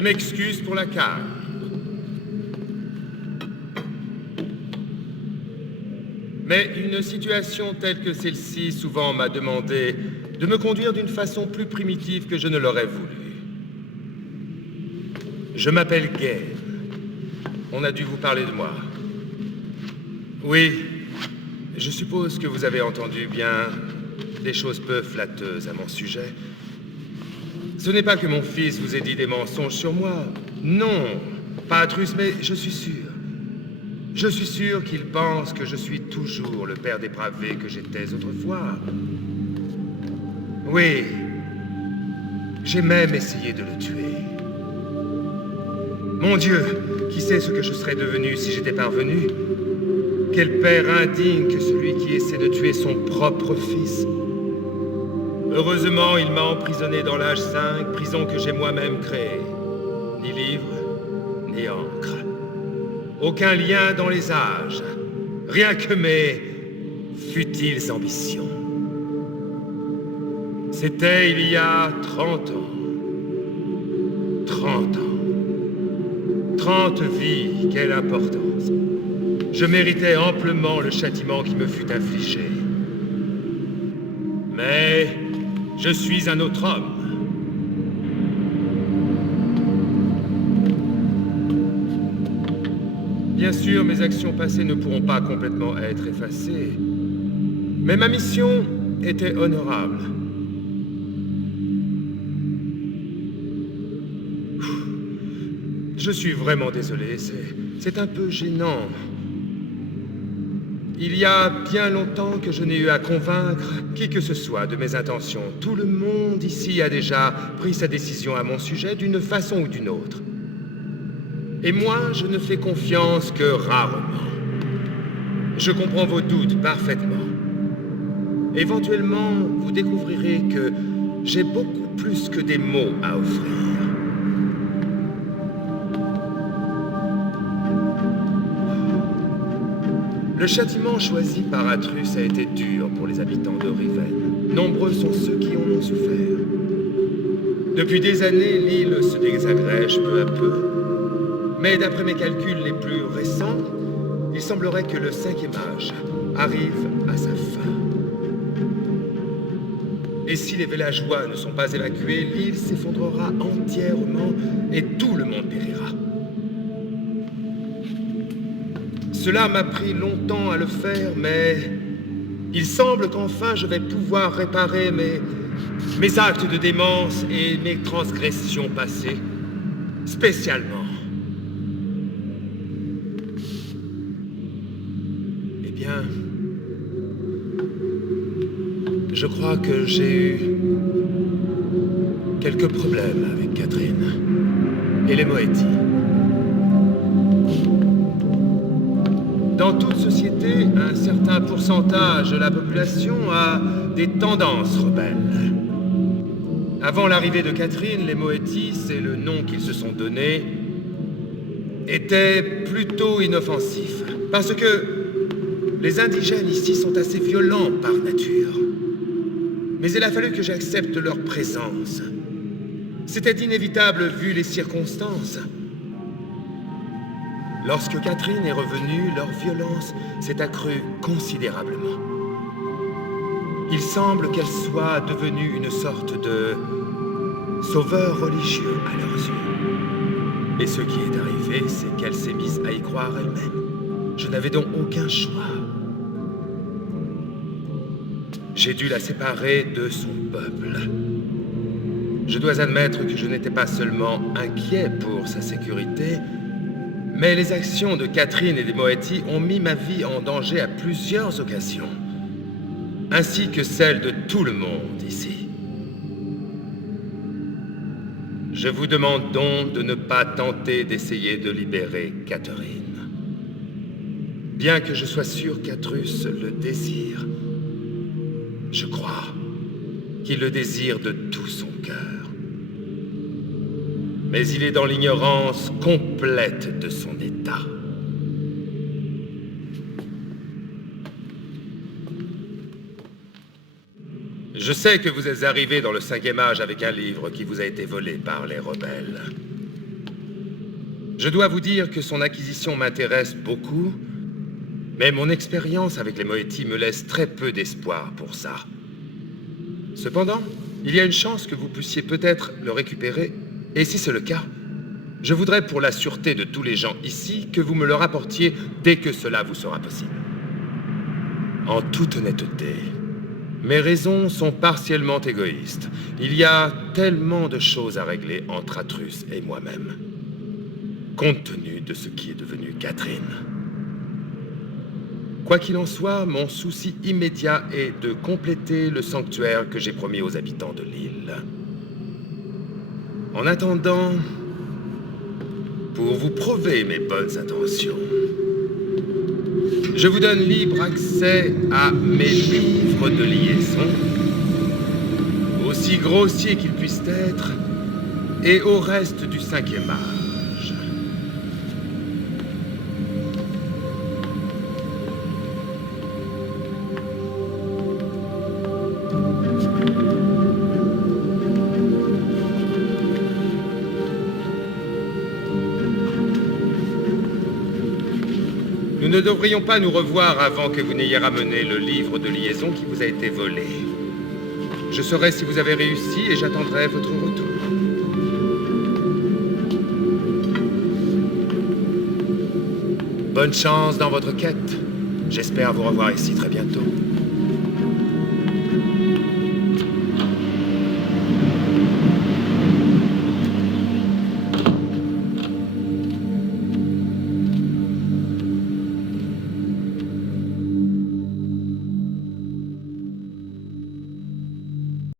Je m'excuse pour la cave. Mais une situation telle que celle-ci souvent m'a demandé de me conduire d'une façon plus primitive que je ne l'aurais voulu. Je m'appelle Gabe. On a dû vous parler de moi. Oui, je suppose que vous avez entendu bien des choses peu flatteuses à mon sujet. Ce n'est pas que mon fils vous ait dit des mensonges sur moi. Non, pas Atrus, mais je suis sûr. Je suis sûr qu'il pense que je suis toujours le père dépravé que j'étais autrefois. Oui, j'ai même essayé de le tuer. Mon Dieu, qui sait ce que je serais devenu si j'étais parvenu? Quel père indigne que celui qui essaie de tuer son propre fils. Heureusement, il m'a emprisonné dans l'âge 5, prison que j'ai moi-même créée. Ni livre, ni encre. Aucun lien dans les âges. Rien que mes futiles ambitions. C'était il y a 30 ans. 30 ans. 30 vies, quelle importance. Je méritais amplement le châtiment qui me fut infligé. Mais je suis un autre homme. Bien sûr, mes actions passées ne pourront pas complètement être effacées. Mais ma mission était honorable. Je suis vraiment désolé, c'est un peu gênant. Il y a bien longtemps que je n'ai eu à convaincre qui que ce soit de mes intentions. Tout le monde ici a déjà pris sa décision à mon sujet d'une façon ou d'une autre. Et moi, je ne fais confiance que rarement. Je comprends vos doutes parfaitement. Éventuellement, vous découvrirez que j'ai beaucoup plus que des mots à offrir. Le châtiment choisi par Atrus a été dur pour les habitants de Riven. Nombreux sont ceux qui en ont souffert. Depuis des années, l'île se désagrège peu à peu. Mais d'après mes calculs les plus récents, il semblerait que le 5e âge arrive à sa fin. Et si les villageois ne sont pas évacués, l'île s'effondrera entièrement et tout le monde périra. Cela m'a pris longtemps à le faire, mais il semble qu'enfin je vais pouvoir réparer mes actes de démence et mes transgressions passées, spécialement. Eh bien, je crois que j'ai eu quelques problèmes avec Catherine et les Moetti. Dans toute société, un certain pourcentage de la population a des tendances rebelles. Avant l'arrivée de Catherine, les Moetti, c'est le nom qu'ils se sont donné, étaient plutôt inoffensifs. Parce que les indigènes ici sont assez violents par nature. Mais il a fallu que j'accepte leur présence. C'était inévitable vu les circonstances. Lorsque Catherine est revenue, leur violence s'est accrue considérablement. Il semble qu'elle soit devenue une sorte de sauveur religieux à leurs yeux. Et ce qui est arrivé, c'est qu'elle s'est mise à y croire elle-même. Je n'avais donc aucun choix. J'ai dû la séparer de son peuple. Je dois admettre que je n'étais pas seulement inquiet pour sa sécurité, mais les actions de Catherine et des Moetti ont mis ma vie en danger à plusieurs occasions, ainsi que celle de tout le monde ici. Je vous demande donc de ne pas tenter d'essayer de libérer Catherine. Bien que je sois sûr qu'Atrus le désire, je crois qu'il le désire de tout son cœur. Mais il est dans l'ignorance complète de son état. Je sais que vous êtes arrivé dans le 5e âge avec un livre qui vous a été volé par les rebelles. Je dois vous dire que son acquisition m'intéresse beaucoup, mais mon expérience avec les Moetti me laisse très peu d'espoir pour ça. Cependant, il y a une chance que vous puissiez peut-être le récupérer, et si c'est le cas, je voudrais pour la sûreté de tous les gens ici que vous me le rapportiez dès que cela vous sera possible. En toute honnêteté, mes raisons sont partiellement égoïstes. Il y a tellement de choses à régler entre Atrus et moi-même, compte tenu de ce qui est devenu Catherine. Quoi qu'il en soit, mon souci immédiat est de compléter le sanctuaire que j'ai promis aux habitants de l'île. En attendant, pour vous prouver mes bonnes intentions, je vous donne libre accès à mes livres de liaison, aussi grossiers qu'ils puissent être, et au reste du 5e âge. Nous ne devrions pas nous revoir avant que vous n'ayez ramené le livre de liaison qui vous a été volé. Je saurai si vous avez réussi et j'attendrai votre retour. Bonne chance dans votre quête. J'espère vous revoir ici très bientôt.